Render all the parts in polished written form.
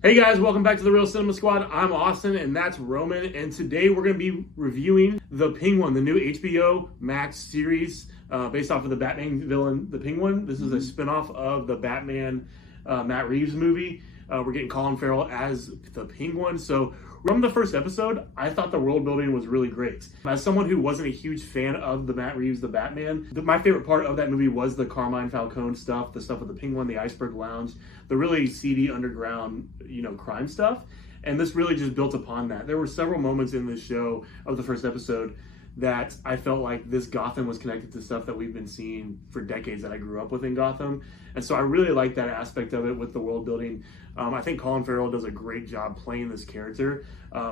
Hey guys, welcome back to the Real Cinema Squad. I'm Austin and that's Roman, and today we're going to be reviewing The Penguin, the new HBO Max series based off of the Batman villain, The Penguin. This is a spinoff of the Batman Matt Reeves movie. We're getting Colin Farrell as the Penguin. So from the first episode, I thought the world building was really great. As someone who wasn't a huge fan of the Matt Reeves, the Batman, my favorite part of that movie was the Carmine Falcone stuff, the stuff with the Penguin, the Iceberg Lounge, the really seedy underground, crime stuff. And this really just built upon that. There were several moments in this show of the first episode that I felt like this Gotham was connected to stuff that we've been seeing for decades that I grew up with in Gotham. And so I really like that aspect of it with the world building. I think Colin Farrell does a great job playing this character.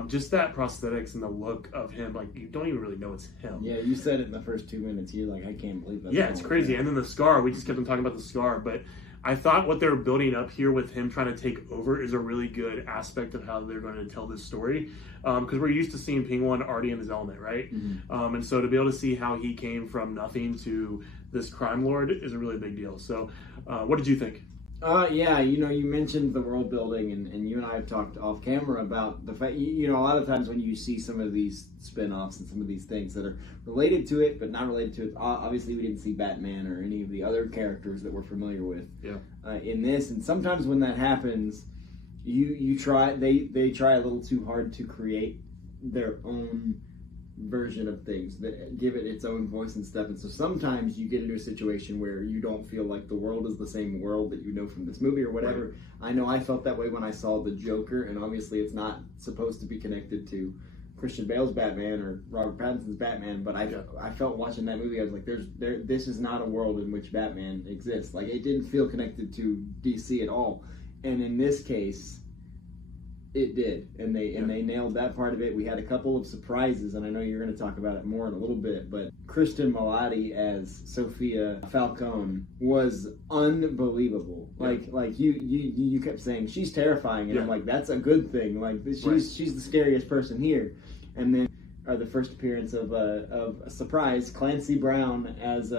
Just that prosthetics and the look of him, like you don't even really know it's him. Yeah, you said it in the first 2 minutes. You're like, I can't believe that. Yeah, it's crazy. And then the scar, we just kept on talking about the scar, but I thought what they're building up here with him trying to take over is a really good aspect of how they're going to tell this story. Because we're used to seeing Penguin already in his element, right? Mm-hmm. And so to be able to see how he came from nothing to this crime lord is a really big deal. So what did you think? Yeah, you mentioned the world building, and you and I have talked off camera about the fact, a lot of times when you see some of these spin-offs and some of these things that are related to it, but not related to it, obviously we didn't see Batman or any of the other characters that we're familiar with in this, and sometimes when that happens, they try a little too hard to create their own version of things that give it its own voice and stuff, and so sometimes you get into a situation where you don't feel like the world is the same world that you know from this movie or whatever. Right. I know I felt that way when I saw the Joker, and obviously it's not supposed to be connected to Christian Bale's Batman or Robert Pattinson's Batman, but I felt watching that movie, I was like, this is not a world in which Batman exists. Like, it didn't feel connected to DC at all, and in this case it did, and they nailed that part of it. We had a couple of surprises, and I know you're going to talk about it more in a little bit, but Cristin Milioti as Sophia Falcone was unbelievable. Like you kept saying she's terrifying, and I'm like, that's a good thing. Like she's the scariest person here. And then the first appearance of a surprise, Clancy Brown as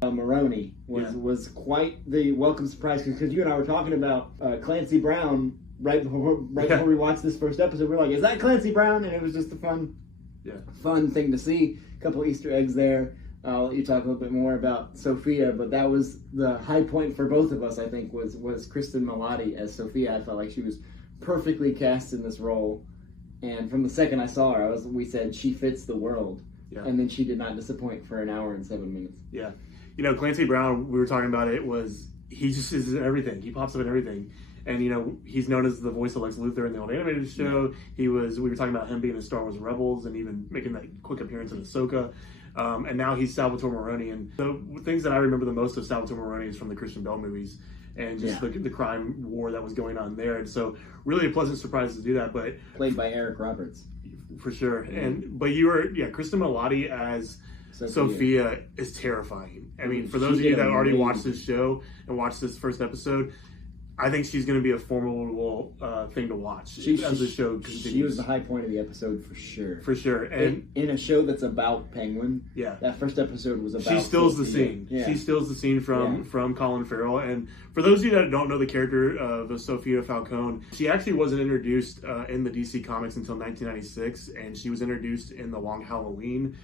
Maroni was quite the welcome surprise, because you and I were talking about Clancy Brown right before we watched this first episode. We're like, is that Clancy Brown? And it was just a fun thing to see. A couple Easter eggs there. I'll let you talk a little bit more about Sophia, but that was the high point for both of us, I think, was Cristin Milioti as Sophia. I felt like she was perfectly cast in this role, and from the second I saw her, we said she fits the world. And then she did not disappoint for an hour and 7 minutes. Clancy Brown, we were talking about it, he just is in everything. He pops up in everything. And, he's known as the voice of Lex Luthor in the old animated show. We were talking about him being in Star Wars Rebels and even making that quick appearance in Ahsoka. And now he's Salvatore Maroni. And the things that I remember the most of Salvatore Maroni is from the Christian Bale movies and just the crime war that was going on there. And so really a pleasant surprise to do that. But played by Eric Roberts. For sure. But Cristin Milioti as Sophia is terrifying. I mean, for those of you that already watched this show and watched this first episode, I think she's going to be a formidable thing to watch as the show continues. She was the high point of the episode for sure. For sure. And in a show that's about Penguin, that first episode was about She steals the scene. She steals the scene from Colin Farrell. And for those of you that don't know the character of Sophia Falcone, she actually wasn't introduced in the DC Comics until 1996, and she was introduced in the Long Halloween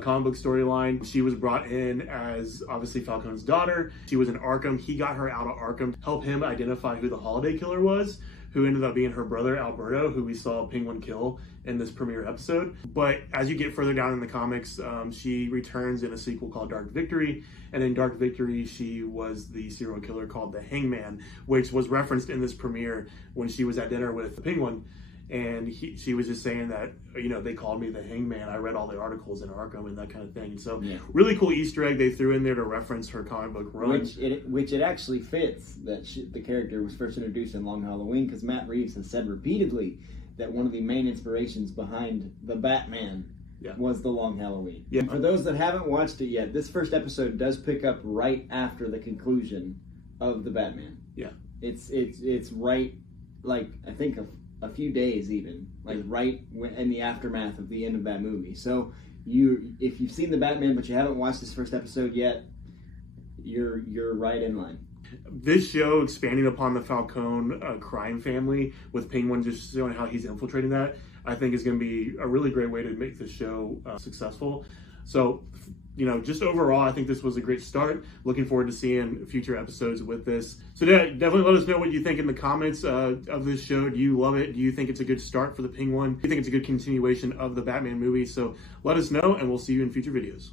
comic book storyline. She was brought in as obviously Falcone's daughter. She was in Arkham. He got her out of Arkham to help him identify who the Holiday Killer was, who ended up being her brother Alberto, who we saw Penguin kill in this premiere episode. But as you get further down in the comics, she returns in a sequel called Dark Victory, and in Dark Victory she was the serial killer called the Hangman, which was referenced in this premiere when she was at dinner with the Penguin. And she was just saying that, they called me the Hangman. I read all the articles in Arkham and that kind of thing. So really cool Easter egg they threw in there to reference her comic book run. Which it actually fits that the character was first introduced in Long Halloween, because Matt Reeves has said repeatedly that one of the main inspirations behind the Batman was the Long Halloween. And for those that haven't watched it yet, this first episode does pick up right after the conclusion of the Batman. It's right, like, I think a few days even, right in the aftermath of the end of that movie. So if you've seen the Batman but you haven't watched this first episode yet, you're right in line. this show expanding upon the Falcone crime family with Penguin, just showing how he's infiltrating that, I think is going to be a really great way to make the show successful. So, you know, just overall, I think this was a great start. Looking forward to seeing future episodes with this. So yeah, definitely let us know what you think in the comments of this show. Do you love it? Do you think it's a good start for the Penguin? Do you think it's a good continuation of the Batman movie? So let us know, and we'll see you in future videos.